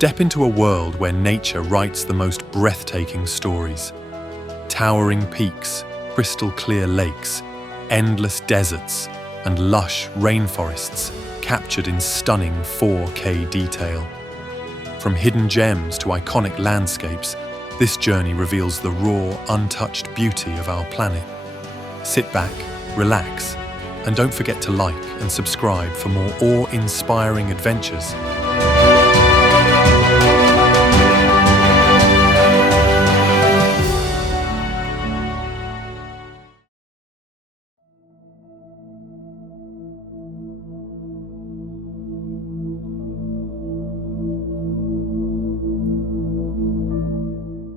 Step into a world where nature writes the most breathtaking stories. Towering peaks, crystal clear lakes, endless deserts, and lush rainforests captured in stunning 4K detail. From hidden gems to iconic landscapes, this journey reveals the raw, untouched beauty of our planet. Sit back, relax, and don't forget to like and subscribe for more awe-inspiring adventures.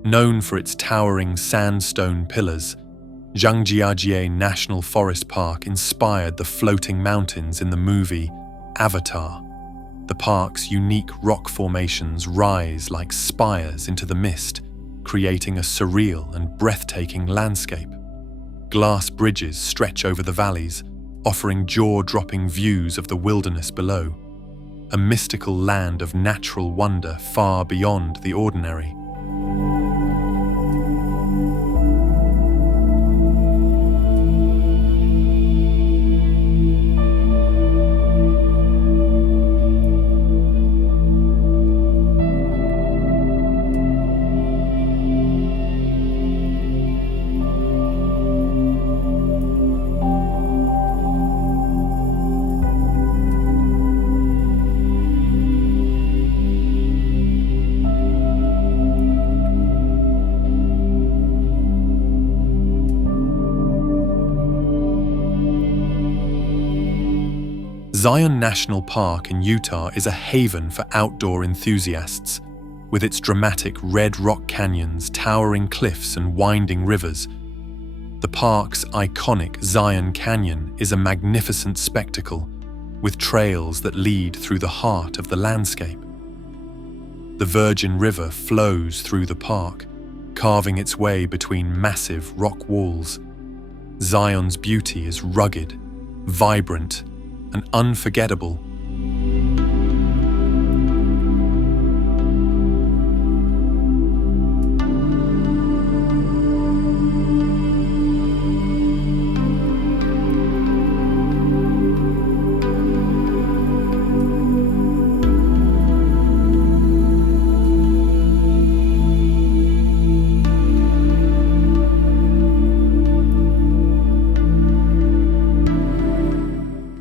Known for its towering sandstone pillars, Zhangjiajie National Forest Park inspired the floating mountains in the movie Avatar. The park's unique rock formations rise like spires into the mist, creating a surreal and breathtaking landscape. Glass bridges stretch over the valleys, offering jaw-dropping views of the wilderness below, a mystical land of natural wonder far beyond the ordinary. Zion National Park in Utah is a haven for outdoor enthusiasts. With its dramatic red rock canyons, towering cliffs, and winding rivers, the park's iconic Zion Canyon is a magnificent spectacle, with trails that lead through the heart of the landscape. The Virgin River flows through the park, carving its way between massive rock walls. Zion's beauty is rugged, vibrant, and unforgettable.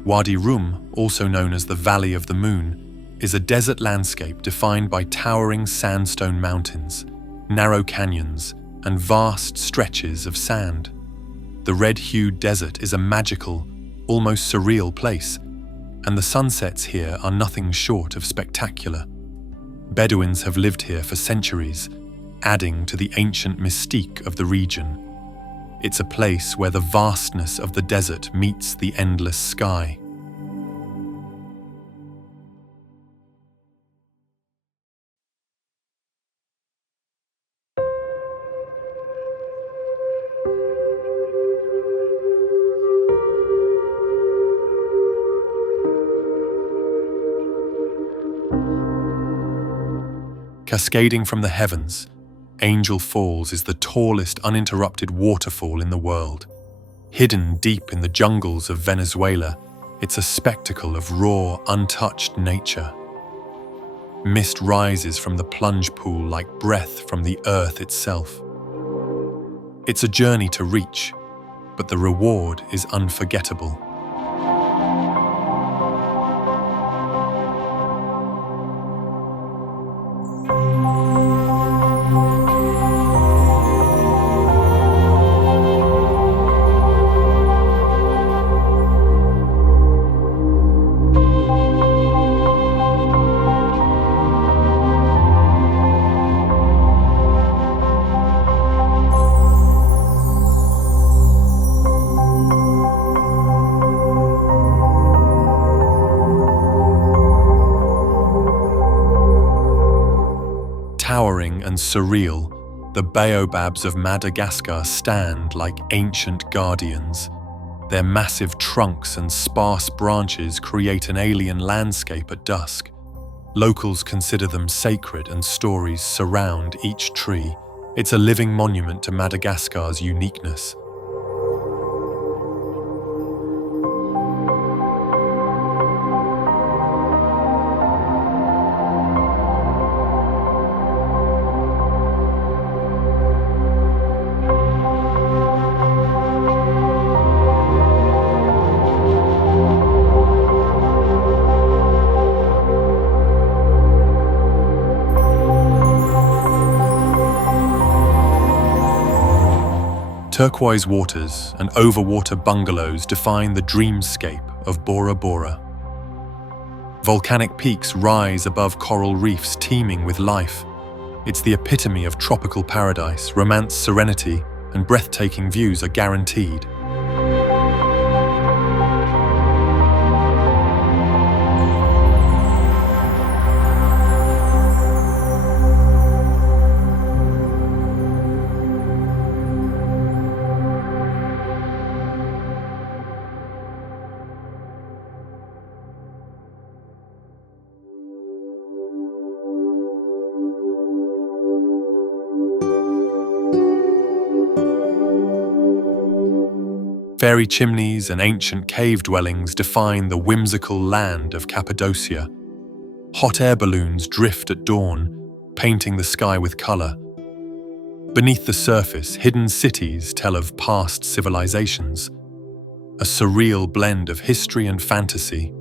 Wadi Rum, also known as the Valley of the Moon, is a desert landscape defined by towering sandstone mountains, narrow canyons, and vast stretches of sand. The red-hued desert is a magical, almost surreal place, and the sunsets here are nothing short of spectacular. Bedouins have lived here for centuries, adding to the ancient mystique of the region. It's a place where the vastness of the desert meets the endless sky. Cascading from the heavens, Angel Falls is the tallest uninterrupted waterfall in the world. Hidden deep in the jungles of Venezuela, it's a spectacle of raw, untouched nature. Mist rises from the plunge pool like breath from the earth itself. It's a journey to reach, but the reward is unforgettable. Towering and surreal, the baobabs of Madagascar stand like ancient guardians. Their massive trunks and sparse branches create an alien landscape at dusk. Locals consider them sacred and stories surround each tree. It's a living monument to Madagascar's uniqueness. Turquoise waters and overwater bungalows define the dreamscape of Bora Bora. Volcanic peaks rise above coral reefs teeming with life. It's the epitome of tropical paradise. Romance, serenity, and breathtaking views are guaranteed. Fairy chimneys and ancient cave dwellings define the whimsical land of Cappadocia. Hot air balloons drift at dawn, painting the sky with color. Beneath the surface, hidden cities tell of past civilizations, a surreal blend of history and fantasy.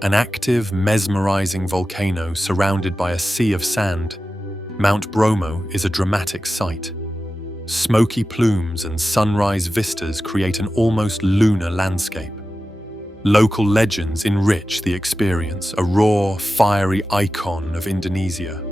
An active, mesmerizing volcano surrounded by a sea of sand, Mount Bromo is a dramatic sight. Smoky plumes and sunrise vistas create an almost lunar landscape. Local legends enrich the experience, a raw, fiery icon of Indonesia.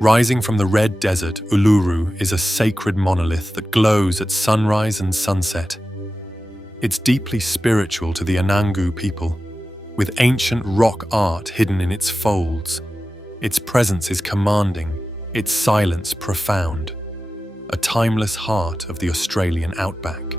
Rising from the red desert, Uluru is a sacred monolith that glows at sunrise and sunset. It's deeply spiritual to the Anangu people, with ancient rock art hidden in its folds. Its presence is commanding, its silence profound, a timeless heart of the Australian outback.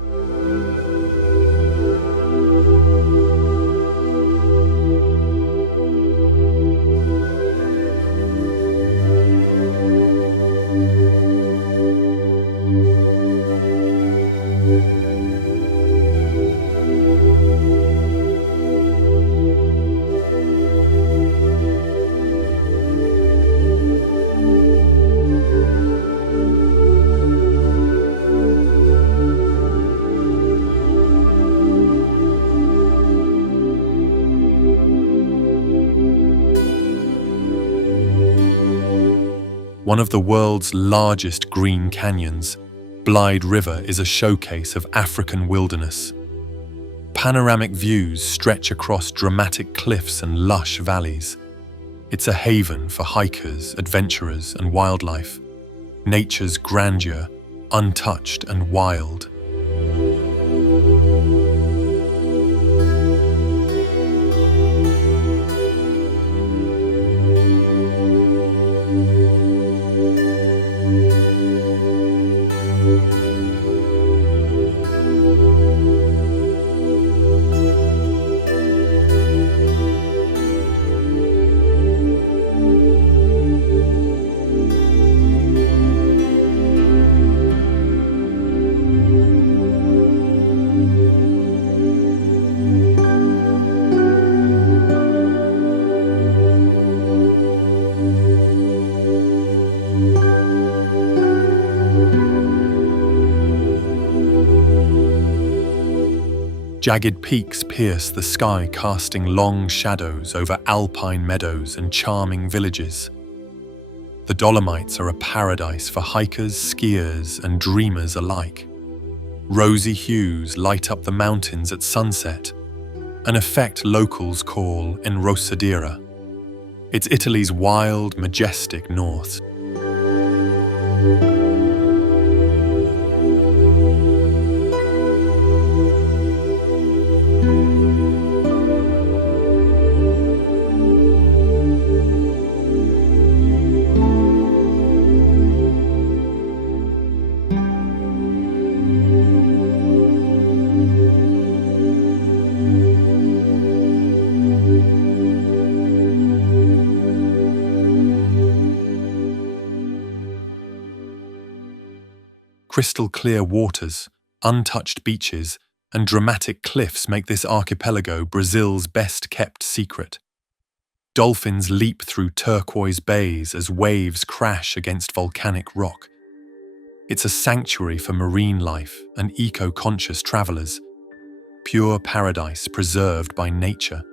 One of the world's largest green canyons, Blyde River is a showcase of African wilderness. Panoramic views stretch across dramatic cliffs and lush valleys. It's a haven for hikers, adventurers, and wildlife. Nature's grandeur, untouched and wild. Jagged peaks pierce the sky, casting long shadows over alpine meadows and charming villages. The Dolomites are a paradise for hikers, skiers, and dreamers alike. Rosy hues light up the mountains at sunset, an effect locals call enrosadira. It's Italy's wild, majestic north. Crystal clear waters, untouched beaches, and dramatic cliffs make this archipelago Brazil's best-kept secret. Dolphins leap through turquoise bays as waves crash against volcanic rock. It's a sanctuary for marine life and eco-conscious travelers, pure paradise preserved by nature.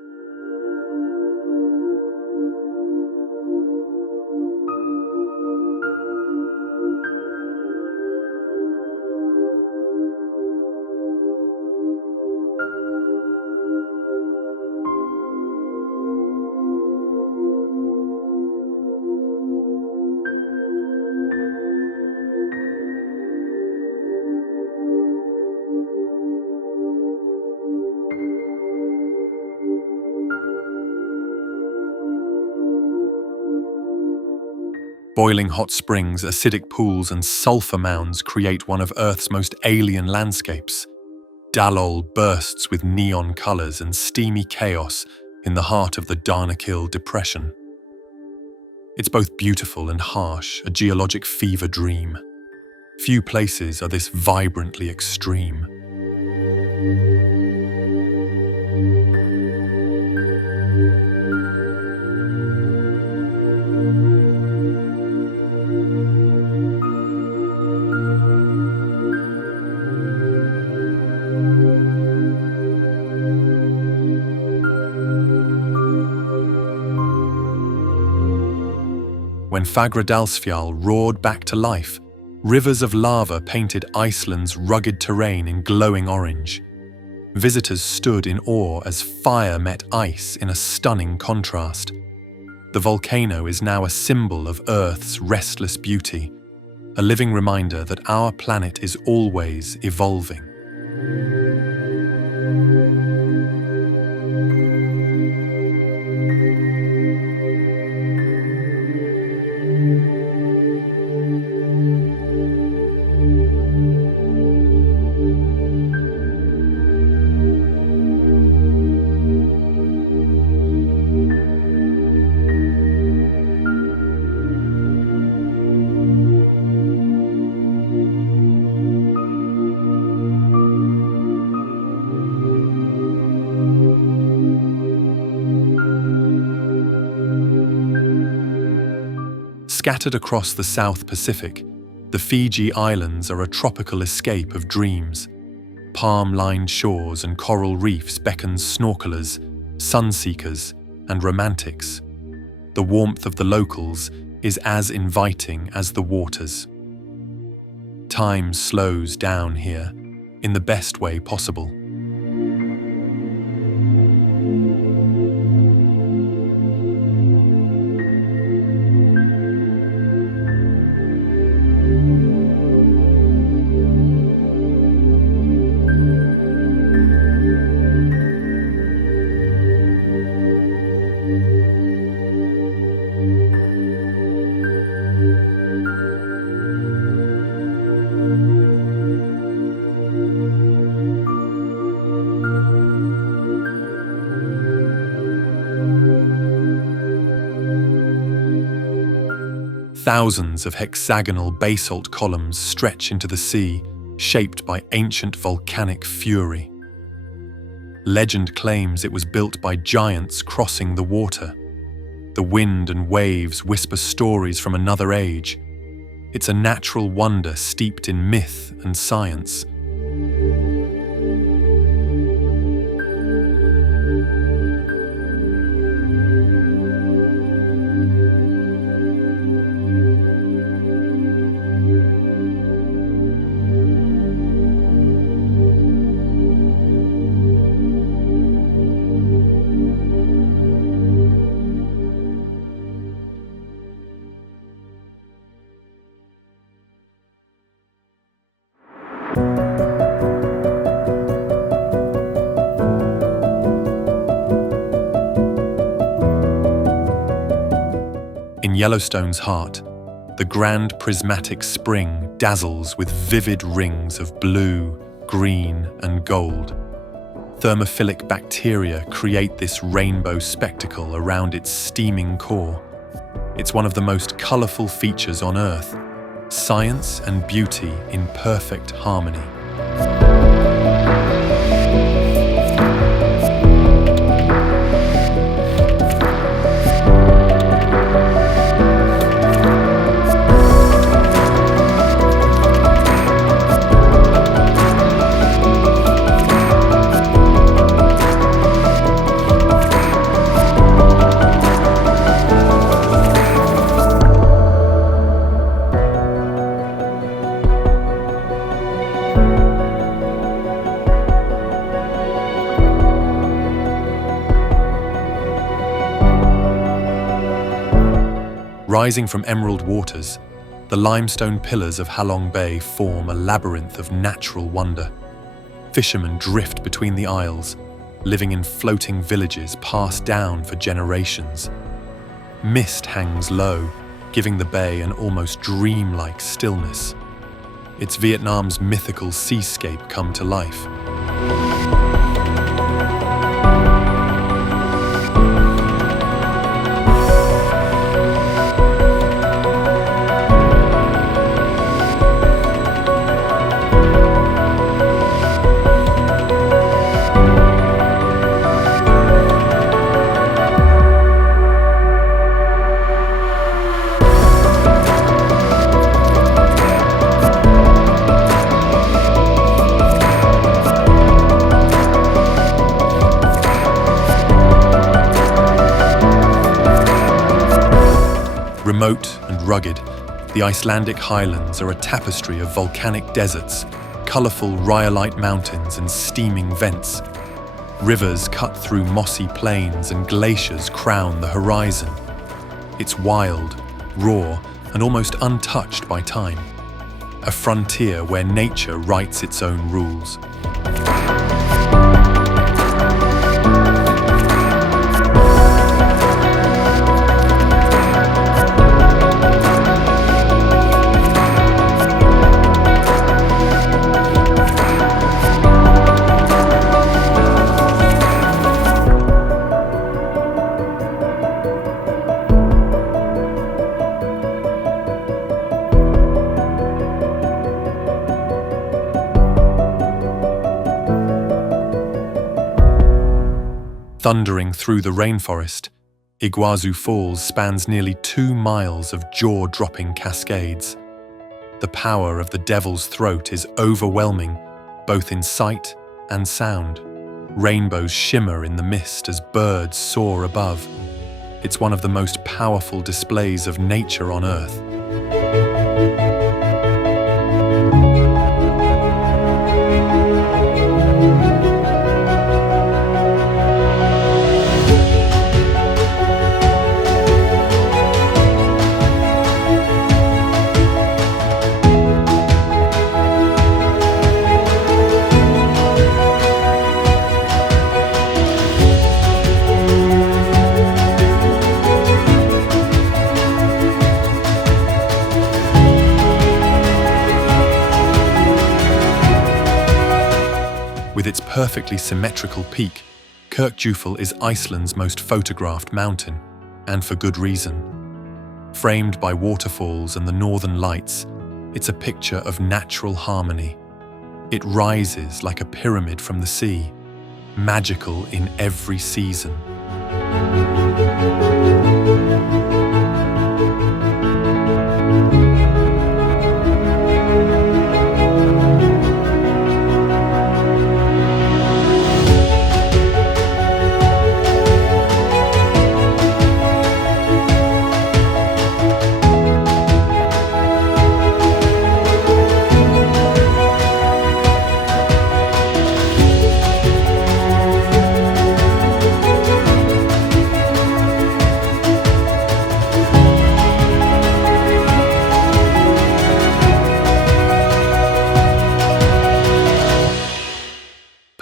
Boiling hot springs, acidic pools, and sulfur mounds create one of Earth's most alien landscapes. Dalol bursts with neon colors and steamy chaos in the heart of the Danakil Depression. It's both beautiful and harsh, a geologic fever dream. Few places are this vibrantly extreme. When Fagradalsfjall roared back to life, rivers of lava painted Iceland's rugged terrain in glowing orange. Visitors stood in awe as fire met ice in a stunning contrast. The volcano is now a symbol of Earth's restless beauty, a living reminder that our planet is always evolving. Scattered across the South Pacific, the Fiji Islands are a tropical escape of dreams. Palm-lined shores and coral reefs beckon snorkelers, sunseekers, and romantics. The warmth of the locals is as inviting as the waters. Time slows down here, in the best way possible. Thousands of hexagonal basalt columns stretch into the sea, shaped by ancient volcanic fury. Legend claims it was built by giants crossing the water. The wind and waves whisper stories from another age. It's a natural wonder steeped in myth and science. In Yellowstone's heart, the grand prismatic spring dazzles with vivid rings of blue, green, and gold. Thermophilic bacteria create this rainbow spectacle around its steaming core. It's one of the most colorful features on Earth, science and beauty in perfect harmony. Rising from emerald waters, the limestone pillars of Halong Bay form a labyrinth of natural wonder. Fishermen drift between the isles, living in floating villages passed down for generations. Mist hangs low, giving the bay an almost dreamlike stillness. It's Vietnam's mythical seascape come to life. Remote and rugged, the Icelandic highlands are a tapestry of volcanic deserts, colorful rhyolite mountains and steaming vents. Rivers cut through mossy plains and glaciers crown the horizon. It's wild, raw, and almost untouched by time. A frontier where nature writes its own rules. Thundering through the rainforest, Iguazu Falls spans nearly 2 miles of jaw-dropping cascades. The power of the Devil's Throat is overwhelming, both in sight and sound. Rainbows shimmer in the mist as birds soar above. It's one of the most powerful displays of nature on Earth. With its perfectly symmetrical peak, Kirkjufell is Iceland's most photographed mountain, and for good reason. Framed by waterfalls and the northern lights, it's a picture of natural harmony. It rises like a pyramid from the sea, magical in every season.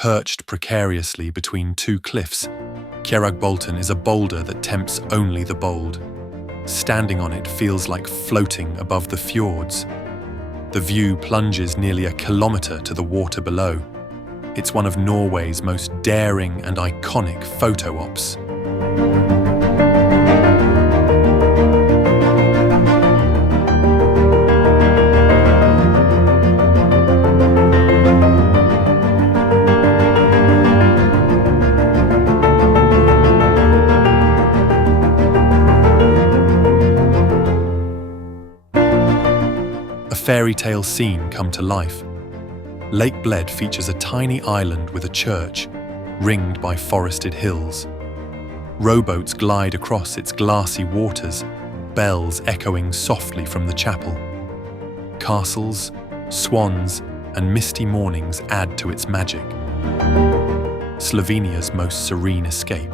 Perched precariously between two cliffs, Kjeragbolten is a boulder that tempts only the bold. Standing on it feels like floating above the fjords. The view plunges nearly a kilometre to the water below. It's one of Norway's most daring and iconic photo ops. A fairy tale scene come to life. Lake Bled features a tiny island with a church, ringed by forested hills. Rowboats glide across its glassy waters, bells echoing softly from the chapel. Castles, swans, and misty mornings add to its magic. Slovenia's most serene escape.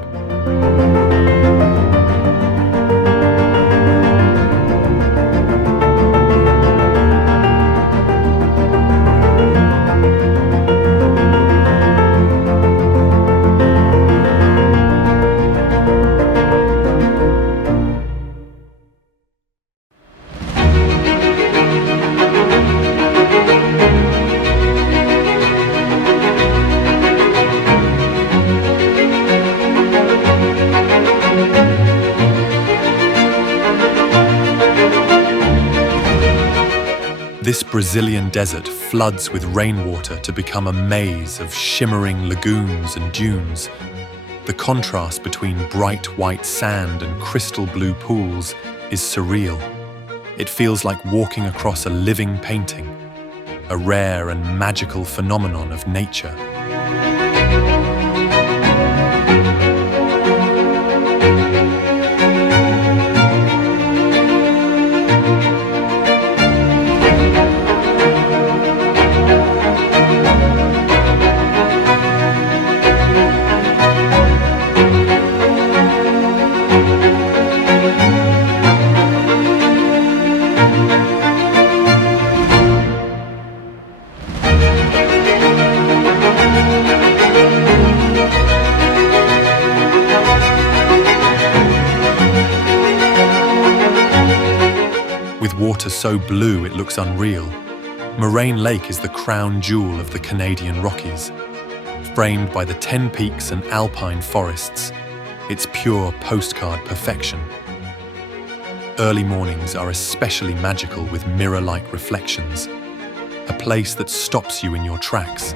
This Brazilian desert floods with rainwater to become a maze of shimmering lagoons and dunes. The contrast between bright white sand and crystal blue pools is surreal. It feels like walking across a living painting, a rare and magical phenomenon of nature. With water so blue it looks unreal, Moraine Lake is the crown jewel of the Canadian Rockies. Framed by the 10 peaks and alpine forests, it's pure postcard perfection. Early mornings are especially magical with mirror-like reflections, a place that stops you in your tracks.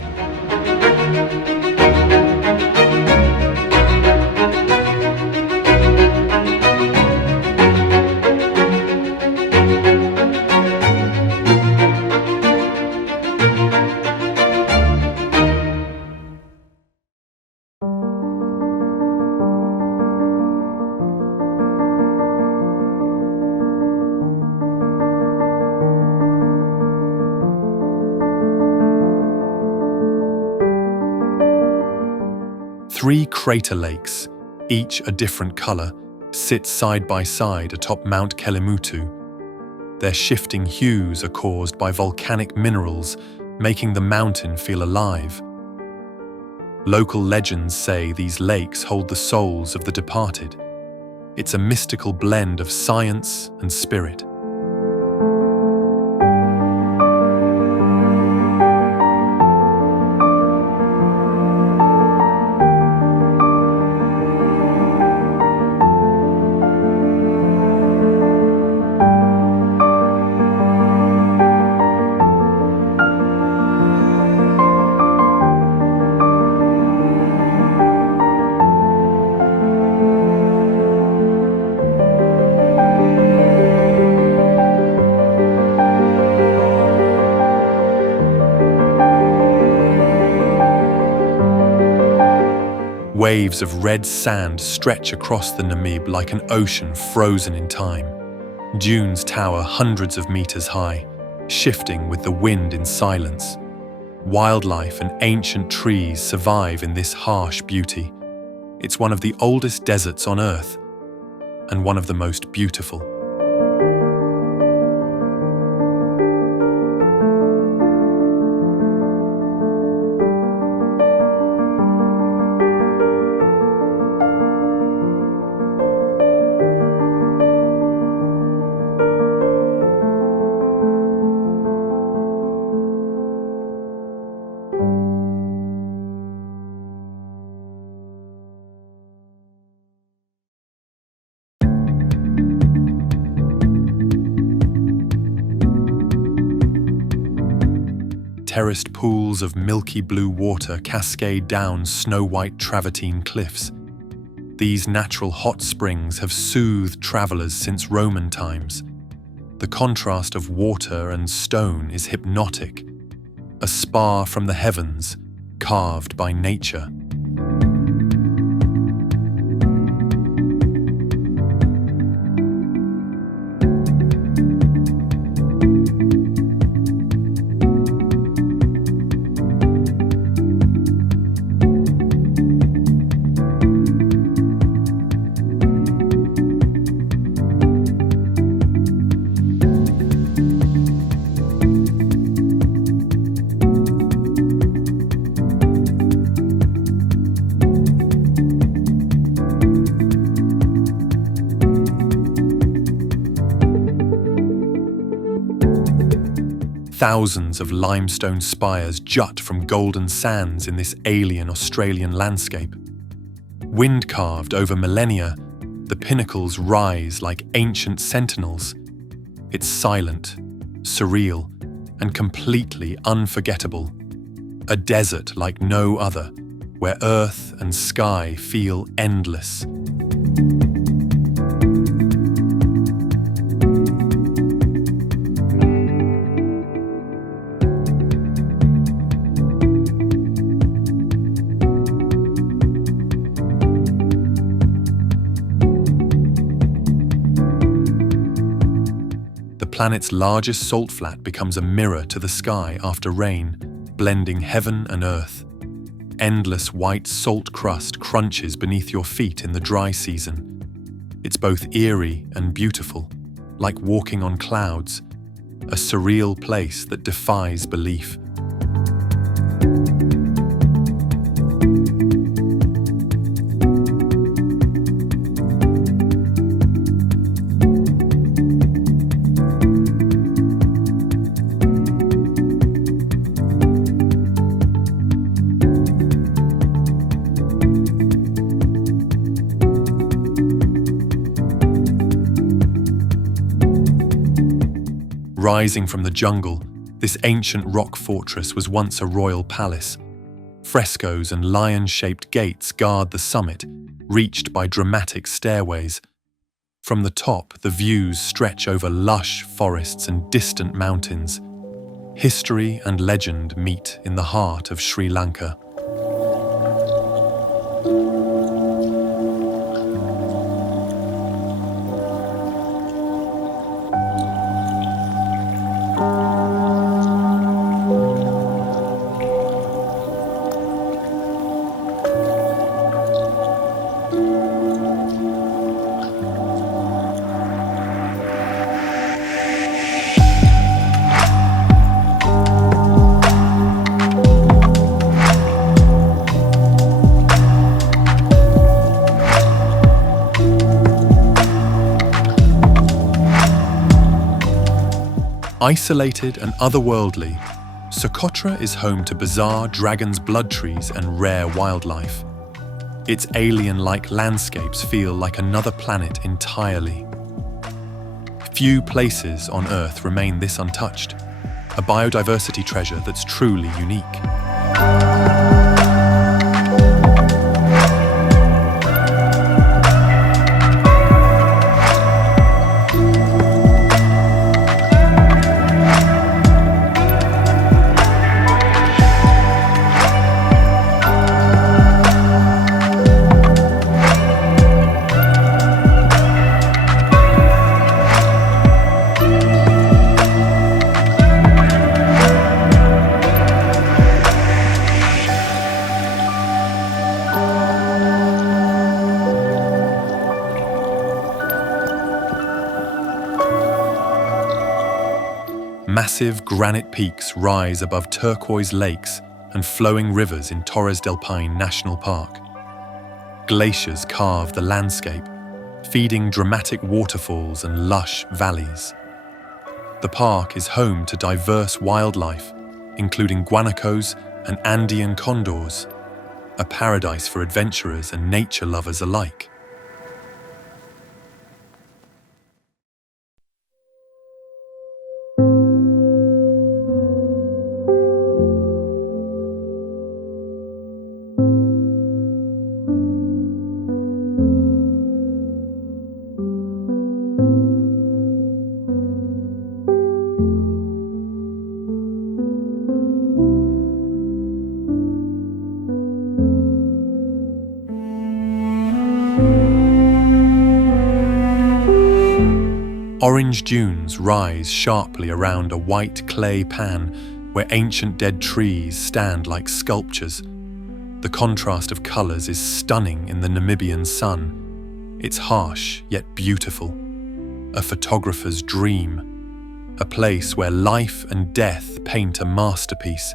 Three crater lakes, each a different color, sit side by side atop Mount Kelimutu. Their shifting hues are caused by volcanic minerals, making the mountain feel alive. Local legends say these lakes hold the souls of the departed. It's a mystical blend of science and spirit. Waves of red sand stretch across the Namib like an ocean frozen in time. Dunes tower hundreds of meters high, shifting with the wind in silence. Wildlife and ancient trees survive in this harsh beauty. It's one of the oldest deserts on Earth, and one of the most beautiful. terraced pools of milky blue water cascade down snow-white travertine cliffs. These natural hot springs have soothed travelers since Roman times. The contrast of water and stone is hypnotic, a spa from the heavens, carved by nature. Thousands of limestone spires jut from golden sands in this alien Australian landscape. Wind-carved over millennia, the pinnacles rise like ancient sentinels. It's silent, surreal, and completely unforgettable. A desert like no other, where earth and sky feel endless. The planet's largest salt flat becomes a mirror to the sky after rain, blending heaven and earth. Endless white salt crust crunches beneath your feet in the dry season. It's both eerie and beautiful, like walking on clouds, a surreal place that defies belief. Rising from the jungle, this ancient rock fortress was once a royal palace. Frescoes and lion-shaped gates guard the summit, reached by dramatic stairways. From the top, the views stretch over lush forests and distant mountains. History and legend meet in the heart of Sri Lanka. Isolated and otherworldly, Socotra is home to bizarre dragon's blood trees and rare wildlife. Its alien-like landscapes feel like another planet entirely. Few places on Earth remain this untouched, a biodiversity treasure that's truly unique. Massive granite peaks rise above turquoise lakes and flowing rivers in Torres del Paine National Park. Glaciers carve the landscape, feeding dramatic waterfalls and lush valleys. The park is home to diverse wildlife, including guanacos and Andean condors, a paradise for adventurers and nature lovers alike. Orange dunes rise sharply around a white clay pan where ancient dead trees stand like sculptures. The contrast of colours is stunning in the Namibian sun. It's harsh yet beautiful. A photographer's dream. A place where life and death paint a masterpiece.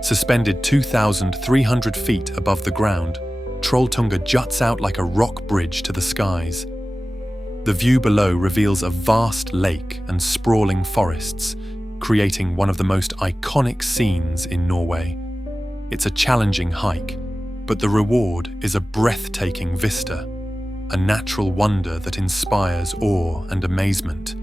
Suspended 2,300 feet above the ground, Trolltunga juts out like a rock bridge to the skies. The view below reveals a vast lake and sprawling forests, creating one of the most iconic scenes in Norway. It's a challenging hike, but the reward is a breathtaking vista, a natural wonder that inspires awe and amazement.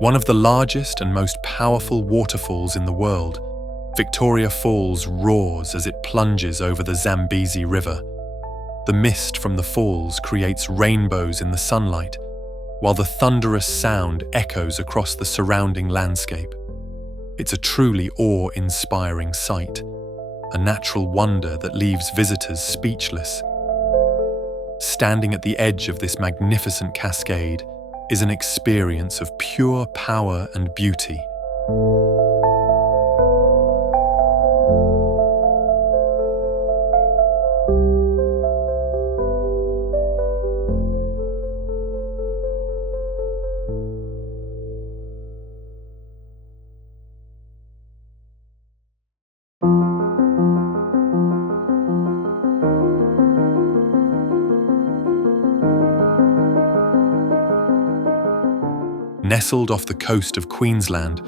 One of the largest and most powerful waterfalls in the world, Victoria Falls roars as it plunges over the Zambezi River. The mist from the falls creates rainbows in the sunlight, while the thunderous sound echoes across the surrounding landscape. It's a truly awe-inspiring sight, a natural wonder that leaves visitors speechless. Standing at the edge of this magnificent cascade is an experience of pure power and beauty. Nestled off the coast of Queensland,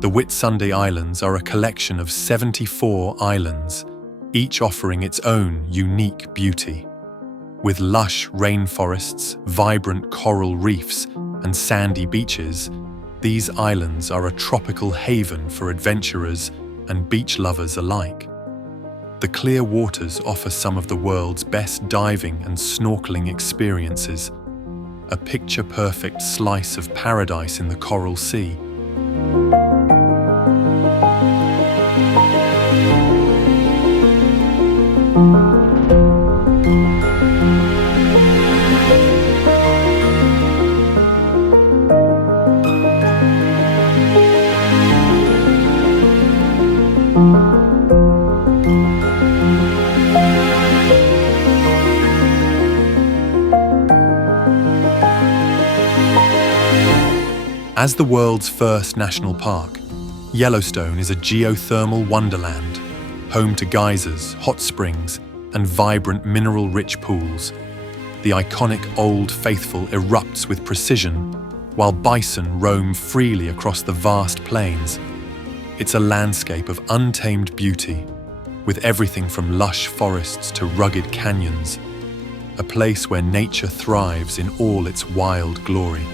the Whitsunday Islands are a collection of 74 islands, each offering its own unique beauty. With lush rainforests, vibrant coral reefs, and sandy beaches, these islands are a tropical haven for adventurers and beach lovers alike. The clear waters offer some of the world's best diving and snorkeling experiences, a picture-perfect slice of paradise in the Coral Sea. As the world's first national park, Yellowstone is a geothermal wonderland, home to geysers, hot springs, and vibrant mineral-rich pools. The iconic Old Faithful erupts with precision, while bison roam freely across the vast plains. It's a landscape of untamed beauty, with everything from lush forests to rugged canyons, a place where nature thrives in all its wild glory.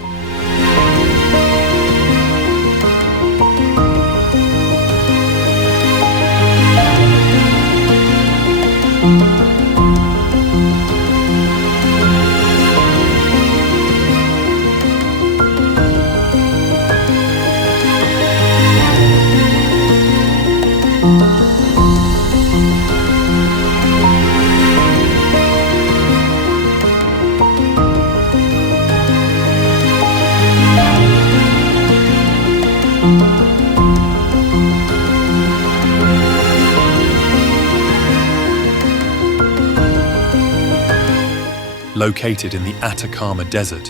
Located in the Atacama Desert,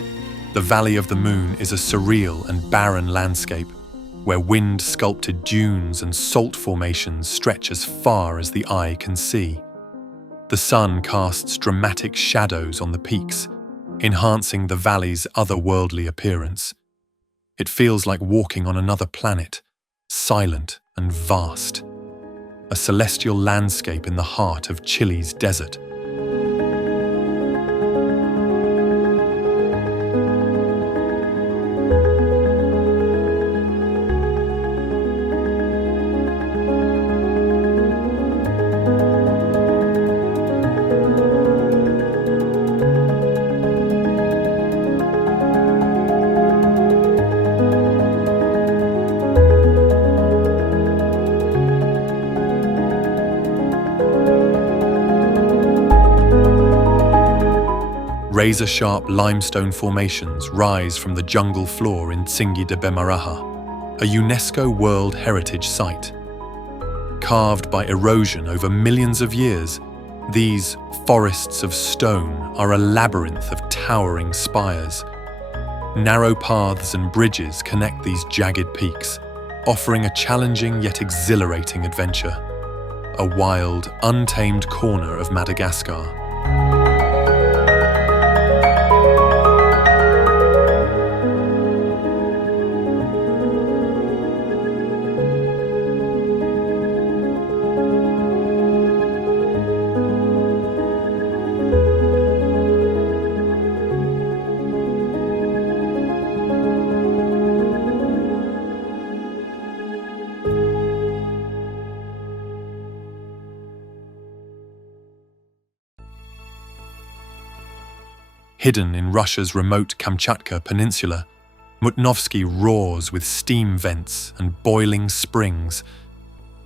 the Valley of the Moon is a surreal and barren landscape where wind-sculpted dunes and salt formations stretch as far as the eye can see. The sun casts dramatic shadows on the peaks, enhancing the valley's otherworldly appearance. It feels like walking on another planet, silent and vast. A celestial landscape in the heart of Chile's desert. Razor-sharp limestone formations rise from the jungle floor in Tsingy de Bemaraha, a UNESCO World Heritage Site. Carved by erosion over millions of years, these forests of stone are a labyrinth of towering spires. Narrow paths and bridges connect these jagged peaks, offering a challenging yet exhilarating adventure. A wild, untamed corner of Madagascar. Hidden in Russia's remote Kamchatka peninsula, Mutnovsky roars with steam vents and boiling springs.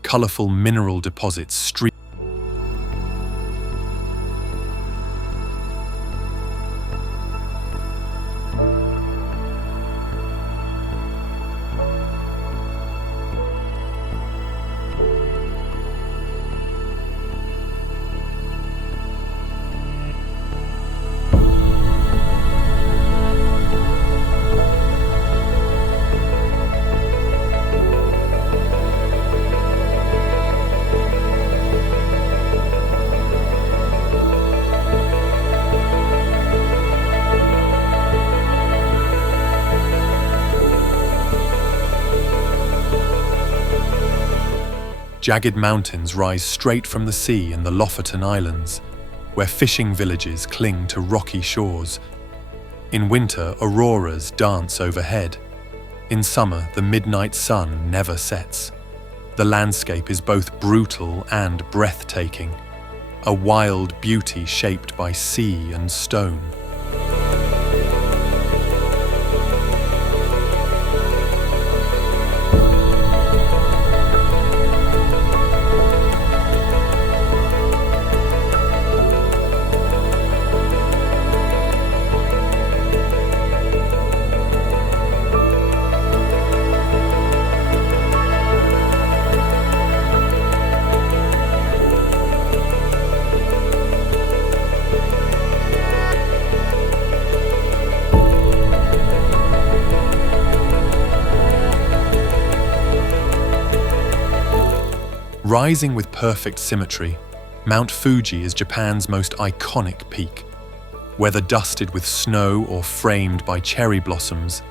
Colourful mineral deposits stream. Jagged mountains rise straight from the sea in the Lofoten Islands, where fishing villages cling to rocky shores. In winter, auroras dance overhead. In summer, the midnight sun never sets. The landscape is both brutal and breathtaking, a wild beauty shaped by sea and stone. Rising with perfect symmetry, Mount Fuji is Japan's most iconic peak. Whether dusted with snow or framed by cherry blossoms,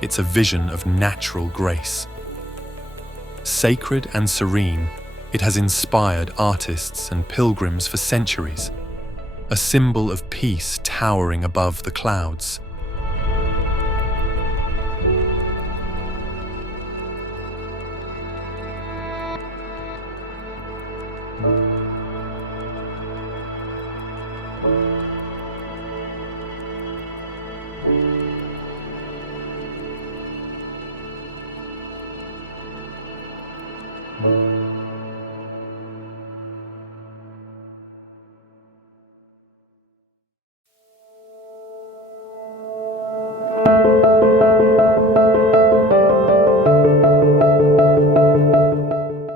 it's a vision of natural grace. Sacred and serene, it has inspired artists and pilgrims for centuries, a symbol of peace towering above the clouds.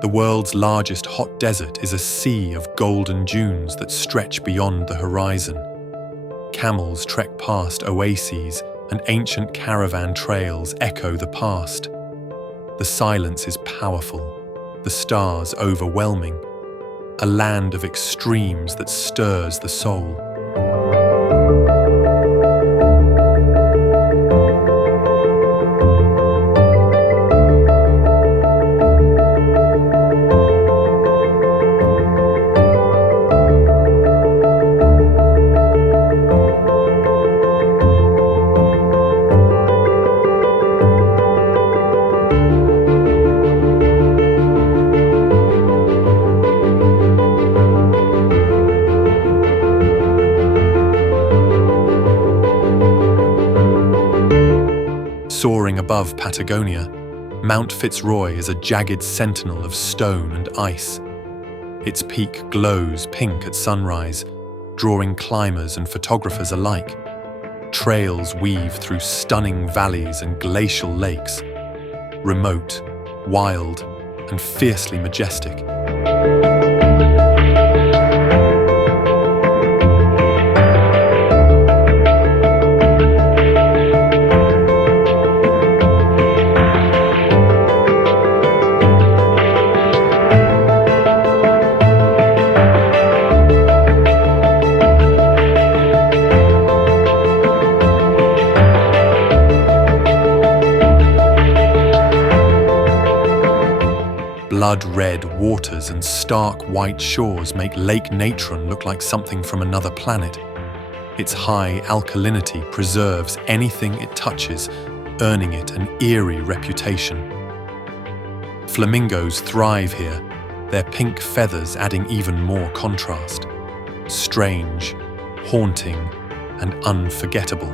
The world's largest hot desert is a sea of golden dunes that stretch beyond the horizon. camels trek past oases, and ancient caravan trails echo the past. The silence is powerful, the stars overwhelming, a land of extremes that stirs the soul. Soaring above Patagonia, Mount Fitzroy is a jagged sentinel of stone and ice. Its peak glows pink at sunrise, drawing climbers and photographers alike. Trails weave through stunning valleys and glacial lakes, remote, wild, and fiercely majestic. Blood-red waters and stark white shores make Lake Natron look like something from another planet. Its high alkalinity preserves anything it touches, earning it an eerie reputation. Flamingos thrive here, their pink feathers adding even more contrast. Strange, haunting, and unforgettable.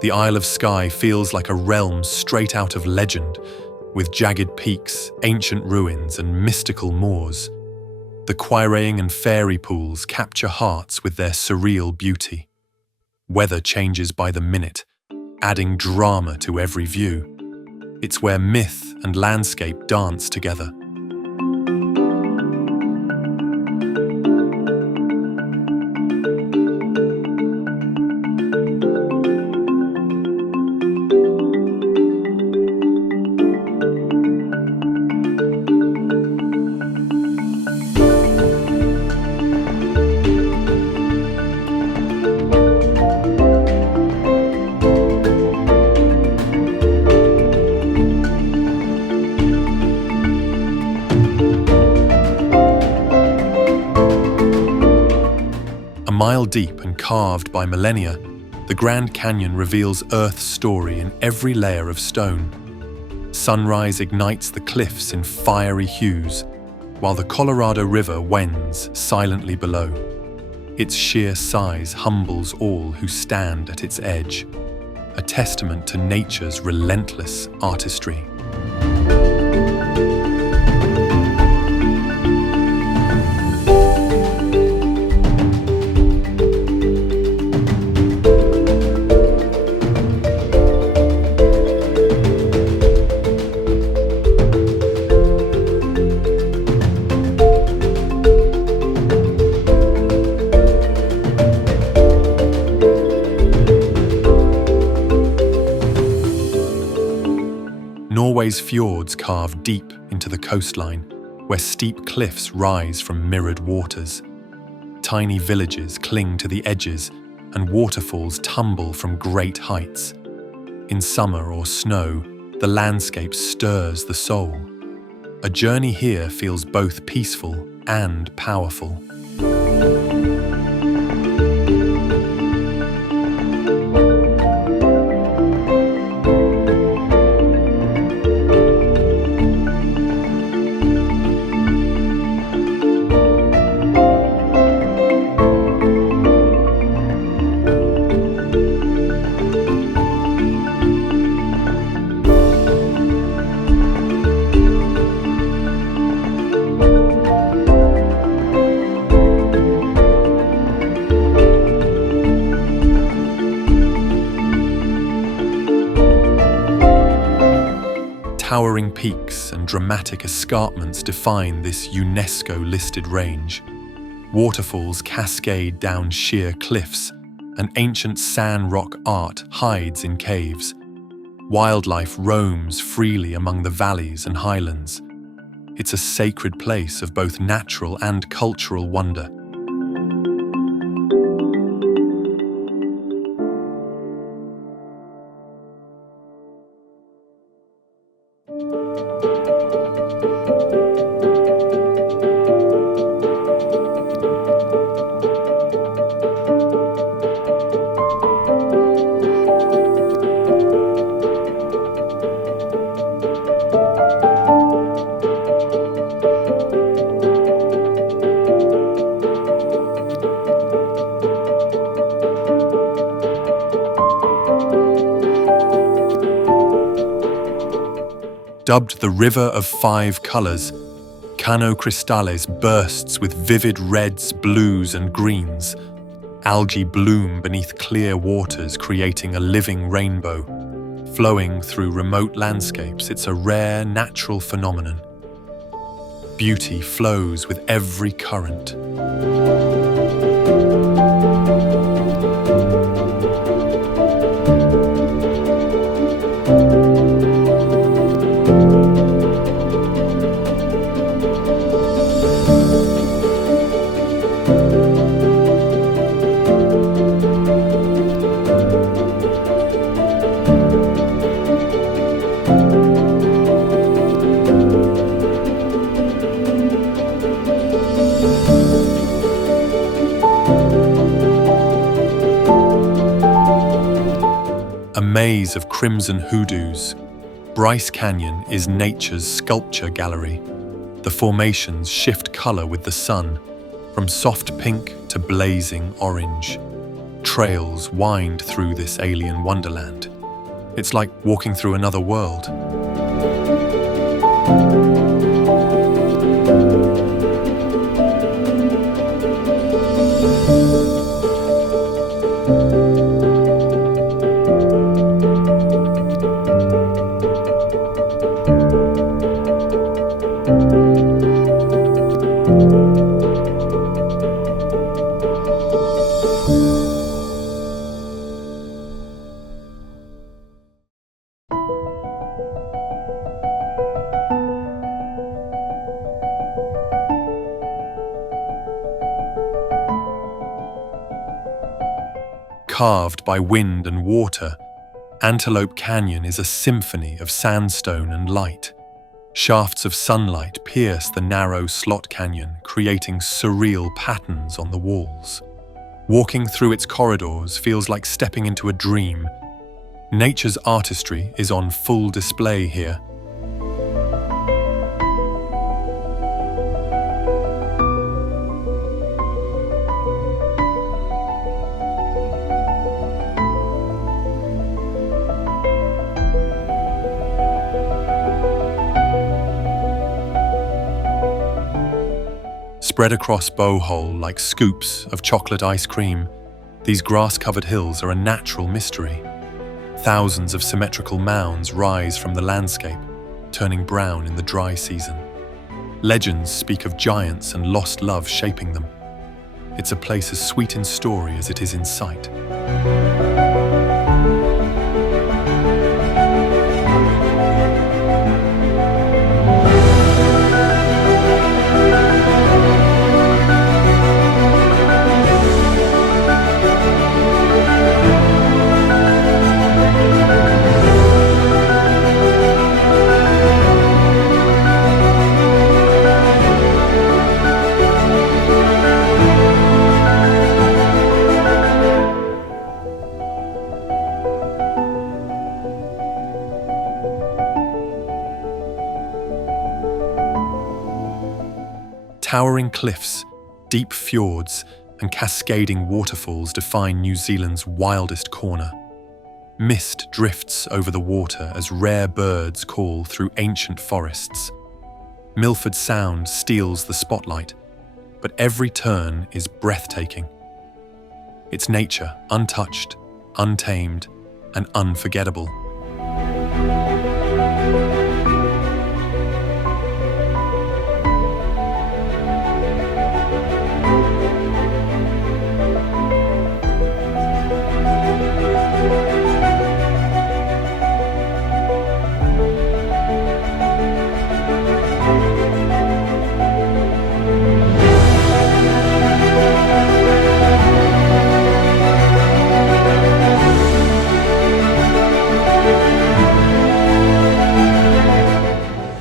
The Isle of Skye feels like a realm straight out of legend, with jagged peaks, ancient ruins, and mystical moors. The quairaying and fairy pools capture hearts with their surreal beauty. Weather changes by the minute, adding drama to every view. It's where myth and landscape dance together. A mile deep and carved by millennia, the Grand Canyon reveals Earth's story in every layer of stone. Sunrise ignites the cliffs in fiery hues, while the Colorado River wends silently below. Its sheer size humbles all who stand at its edge, a testament to nature's relentless artistry. Norway's fjords carve deep into the coastline, where steep cliffs rise from mirrored waters. Tiny villages cling to the edges, and waterfalls tumble from great heights. In summer or snow, the landscape stirs the soul. A journey here feels both peaceful and powerful. Towering peaks and dramatic escarpments define this UNESCO-listed range. Waterfalls cascade down sheer cliffs, and ancient sand rock art hides in caves. Wildlife roams freely among the valleys and highlands. It's a sacred place of both natural and cultural wonder. Dubbed the River of Five Colors, Cano Cristales bursts with vivid reds, blues, and greens. Algae bloom beneath clear waters, creating a living rainbow. Flowing through remote landscapes, it's a rare natural phenomenon. Beauty flows with every current. A maze of crimson hoodoos, Bryce Canyon is nature's sculpture gallery. The formations shift color with the sun, from soft pink to blazing orange. Trails wind through this alien wonderland. It's like walking through another world. Carved by wind and water, Antelope Canyon is a symphony of sandstone and light. Shafts of sunlight pierce the narrow slot canyon, creating surreal patterns on the walls. Walking through its corridors feels like stepping into a dream. Nature's artistry is on full display here. Spread across Bow Hole like scoops of chocolate ice cream, these grass-covered hills are a natural mystery. Thousands of symmetrical mounds rise from the landscape, turning brown in the dry season. Legends speak of giants and lost love shaping them. It's a place as sweet in story as it is in sight. Towering cliffs, deep fjords, and cascading waterfalls define New Zealand's wildest corner. Mist drifts over the water as rare birds call through ancient forests. Milford Sound steals the spotlight, but every turn is breathtaking. It's nature, untouched, untamed, and unforgettable.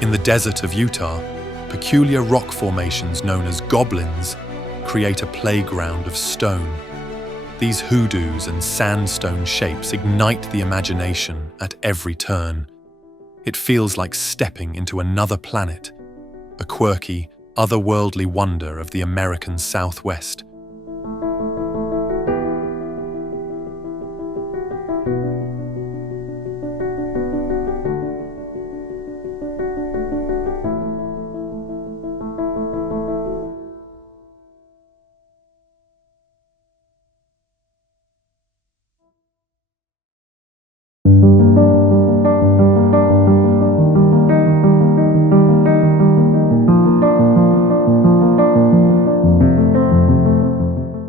In the desert of Utah, peculiar rock formations known as goblins create a playground of stone. These hoodoos and sandstone shapes ignite the imagination at every turn. It feels like stepping into another planet, a quirky, otherworldly wonder of the American Southwest.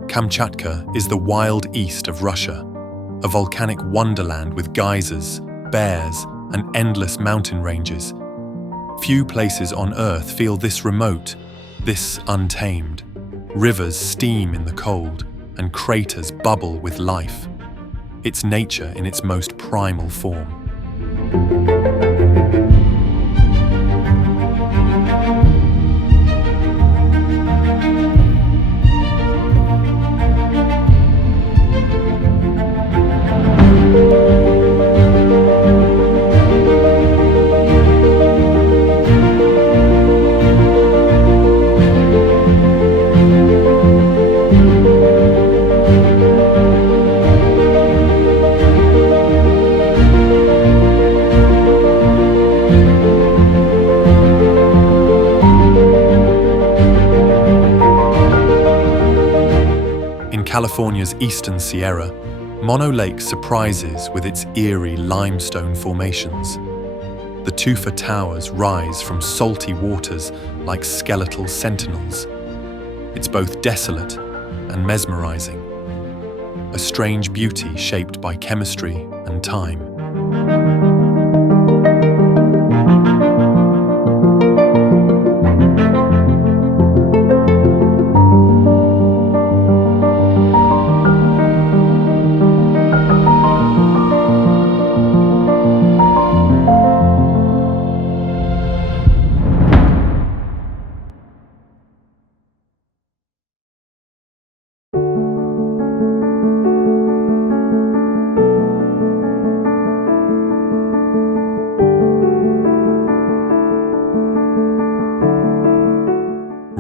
Kamchatka is the wild east of Russia, a volcanic wonderland with geysers, bears, and endless mountain ranges. Few places on Earth feel this remote, this untamed. Rivers steam in the cold, and craters bubble with life. It's nature in its most primal form. California's eastern Sierra, Mono Lake surprises with its eerie limestone formations. The tufa towers rise from salty waters like skeletal sentinels. It's both desolate and mesmerizing, a strange beauty shaped by chemistry and time.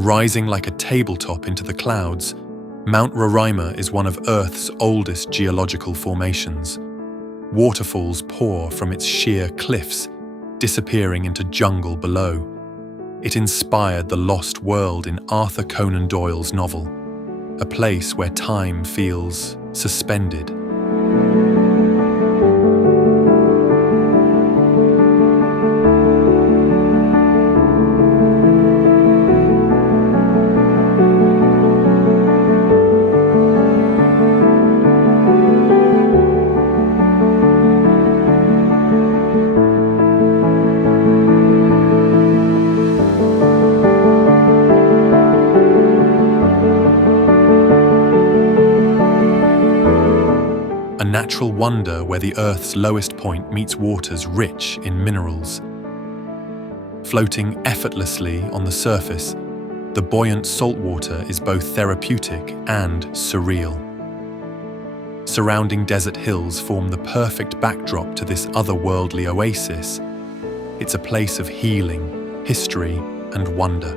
Rising like a tabletop into the clouds, Mount Roraima is one of Earth's oldest geological formations. Waterfalls pour from its sheer cliffs, disappearing into jungle below. It inspired the lost world in Arthur Conan Doyle's novel, a place where time feels suspended. A natural wonder where the Earth's lowest point meets waters rich in minerals. Floating effortlessly on the surface, the buoyant saltwater is both therapeutic and surreal. Surrounding desert hills form the perfect backdrop to this otherworldly oasis. It's a place of healing, history, and wonder.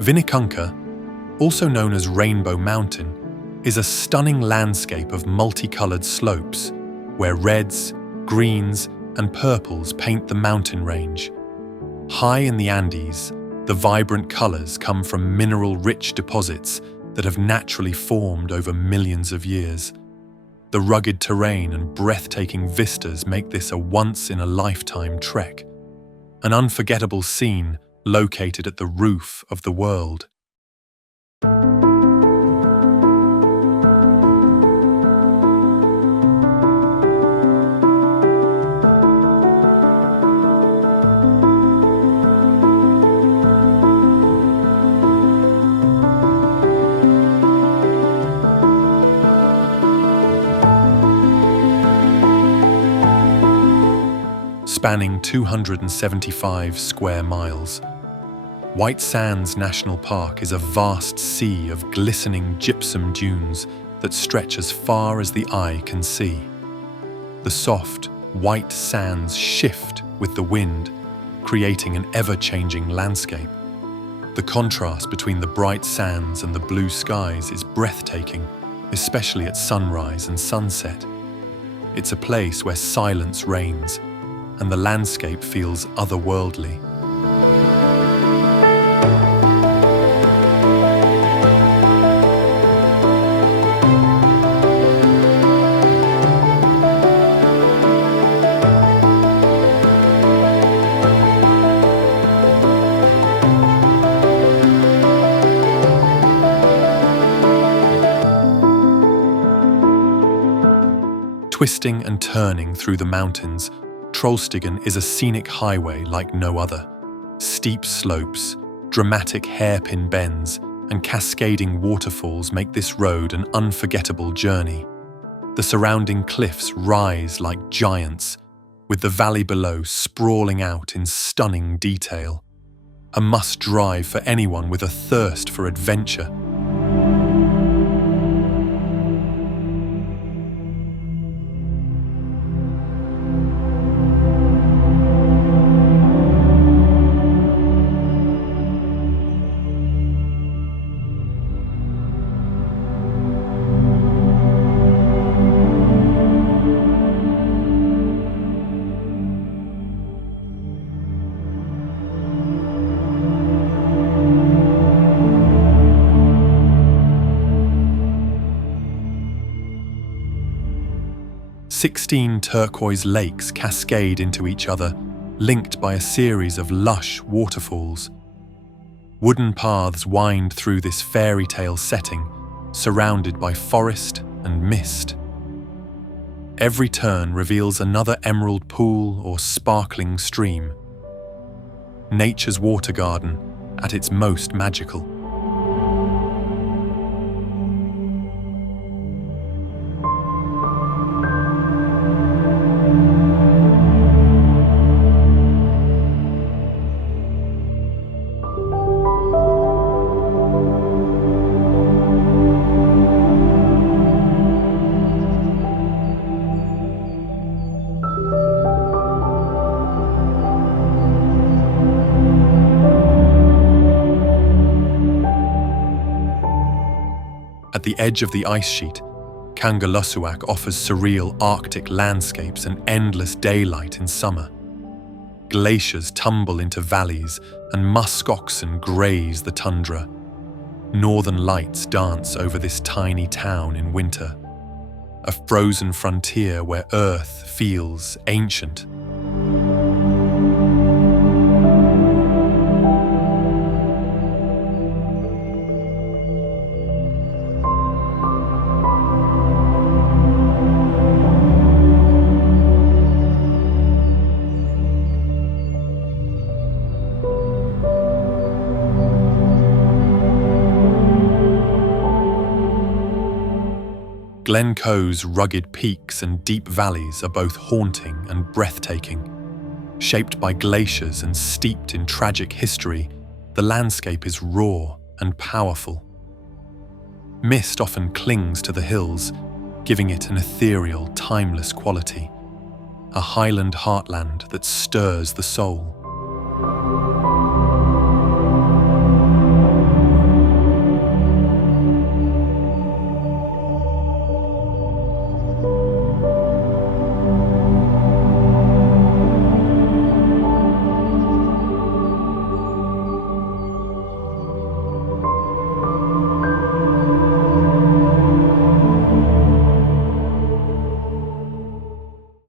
Vinicunca, also known as Rainbow Mountain, is a stunning landscape of multicolored slopes where reds, greens, and purples paint the mountain range. High in the Andes, the vibrant colors come from mineral-rich deposits that have naturally formed over millions of years. The rugged terrain and breathtaking vistas make this a once-in-a-lifetime trek, an unforgettable scene located at the roof of the world. Spanning 275 square miles, White Sands National Park is a vast sea of glistening gypsum dunes that stretch as far as the eye can see. The soft, white sands shift with the wind, creating an ever-changing landscape. The contrast between the bright sands and the blue skies is breathtaking, especially at sunrise and sunset. It's a place where silence reigns, and the landscape feels otherworldly. Twisting and turning through the mountains, Trollstigen is a scenic highway like no other. Steep slopes, dramatic hairpin bends, and cascading waterfalls make this road an unforgettable journey. The surrounding cliffs rise like giants, with the valley below sprawling out in stunning detail. A must-drive for anyone with a thirst for adventure. "16 turquoise lakes cascade into each other, linked by a series of lush waterfalls. Wooden paths wind through this fairy tale setting, surrounded by forest and mist. Every turn reveals another emerald pool or sparkling stream. Nature's water garden at its most magical. At the edge of the ice sheet, Kangerlussuaq offers surreal Arctic landscapes and endless daylight in summer. Glaciers tumble into valleys and musk oxen graze the tundra. Northern lights dance over this tiny town in winter, a frozen frontier where Earth feels ancient. Glencoe's rugged peaks and deep valleys are both haunting and breathtaking. Shaped by glaciers and steeped in tragic history, the landscape is raw and powerful. Mist often clings to the hills, giving it an ethereal, timeless quality, a highland heartland that stirs the soul.